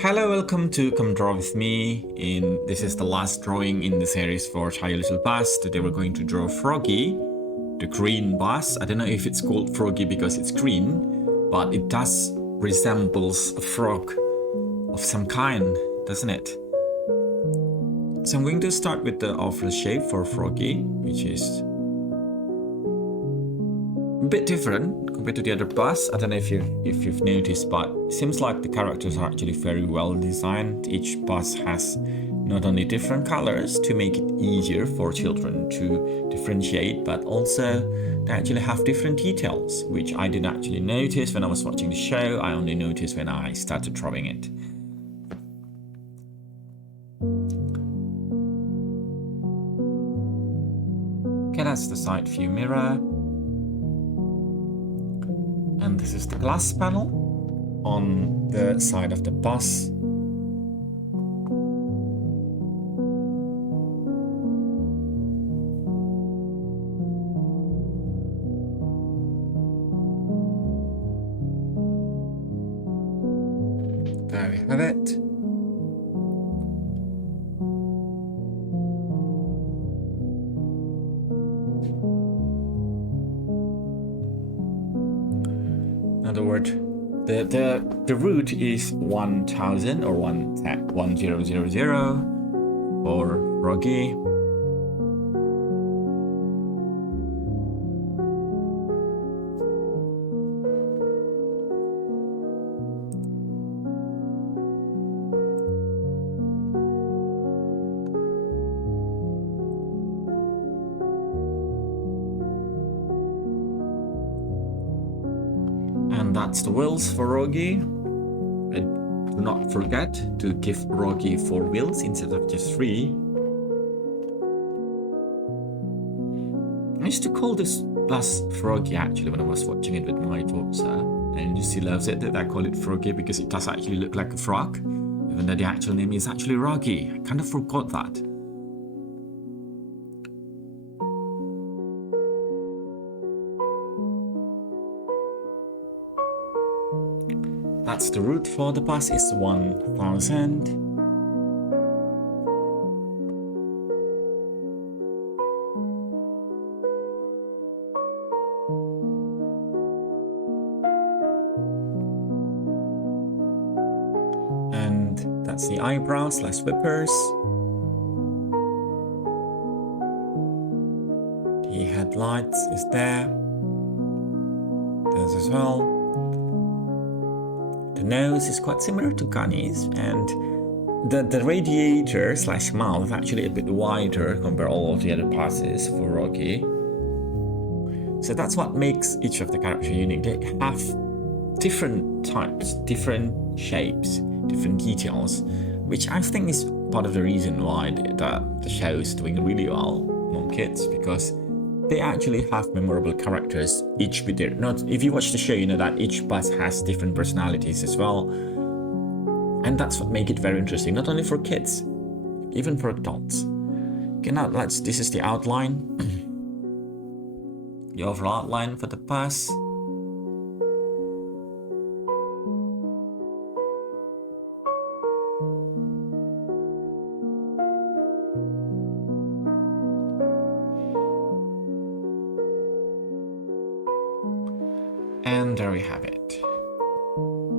Hello, welcome to Come Draw With Me. This is the last drawing in the series for Chai Little Bus. Today we're going to draw Froggy, the green bus. I don't know if it's called Froggy because it's green, but it does resembles a frog of some kind, doesn't it? So I'm going to start with the oval shape for Froggy, which is a bit different compared to the other bus. I don't know if you've noticed, but it seems like the characters are actually very well designed. Each bus has not only different colors to make it easier for children to differentiate, but also they actually have different details, which I didn't actually notice when I was watching the show. I only noticed when I started drawing it. Okay, that's the side view mirror. And this is the glass panel on the side of the bus. There we have it. In other words, the root is 1000 or 1000 for Rogi. And that's the wheels for Rogi. Do not forget to give Rogi 4 wheels instead of just 3. I used to call this bus Froggy actually when I was watching it with my daughter, and she loves it that I call it Froggy because it does actually look like a frog, even though the actual name is actually Rogi. I kind of forgot that. That's the root for the bus is 1000. And that's the eyebrows / whippers. The headlights is there. There's as well. The nose is quite similar to Gunny's, and the radiator / mouth is actually a bit wider compared to all of the other passes for Rogi. So that's what makes each of the characters unique. They have different types, different shapes, different details, which I think is part of the reason why the show is doing really well among kids, because they actually have memorable characters, each with their... if you watch the show, you know that each bus has different personalities as well. And that's what makes it very interesting, not only for kids, even for adults. Okay, now this is the outline. The overall outline for the bus. And there we have it.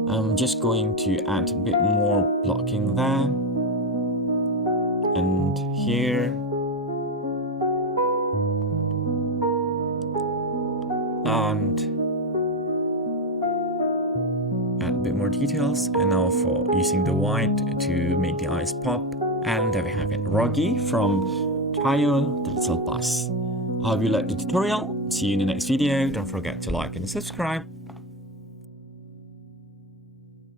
I'm just going to add a bit more blocking there and here, and add a bit more details, and now for using the white to make the eyes pop. And there we have it, Rogi from Chai the Little Bus. I hope you liked the tutorial. See you in the next video. Don't forget to like and subscribe.